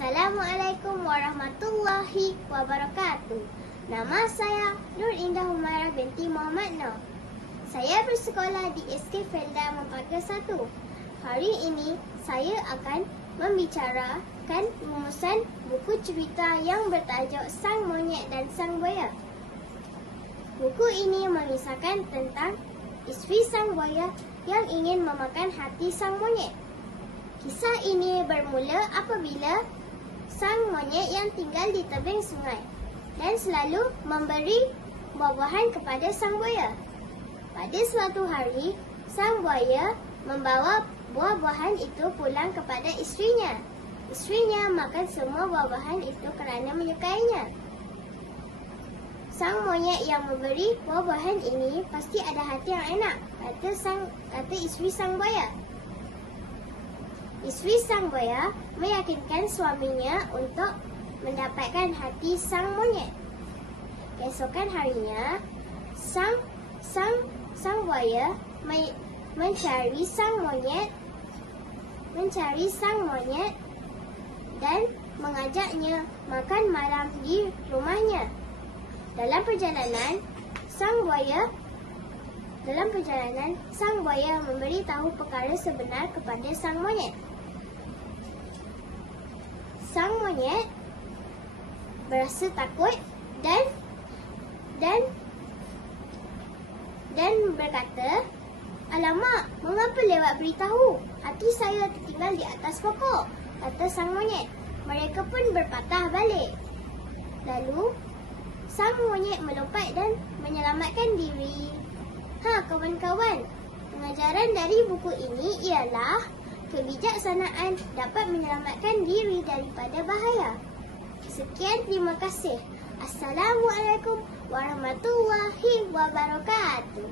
Assalamualaikum warahmatullahi wabarakatuh. Nama saya Nur Indah Humairah binti Muhammad Noor. Saya bersekolah di SK Felda Mempaga 1. Hari ini saya akan membicarakan rumusan buku cerita yang bertajuk Sang Monyet dan Sang Buaya. Buku ini mengisahkan tentang isteri sang buaya yang ingin memakan hati sang monyet. Kisah ini bermula apabila sang monyet yang tinggal di tebing sungai dan selalu memberi buah-buahan kepada sang buaya. Pada suatu hari, sang buaya membawa buah-buahan itu pulang kepada isterinya. Isterinya makan semua buah-buahan itu kerana menyukainya. Sang monyet yang memberi buah-buahan ini pasti ada hati yang enak, kata isteri sang buaya. Isteri sang buaya meyakinkan suaminya untuk mendapatkan hati sang monyet. Keesokan harinya, sang buaya mencari sang monyet dan mengajaknya makan malam di rumahnya. Dalam perjalanan, sang buaya memberi tahu perkara sebenar kepada sang monyet. Sang monyet berasa takut dan berkata, "Alamak, mengapa lewat beritahu? Hati saya tertinggal di atas pokok," kata sang monyet. Mereka pun berpatah balik. Lalu, sang monyet melompat dan menyelamatkan diri. Kawan-kawan, pengajaran dari buku ini ialah kebijaksanaan dapat menyelamatkan diri daripada bahaya. Sekian, terima kasih. Assalamualaikum warahmatullahi wabarakatuh.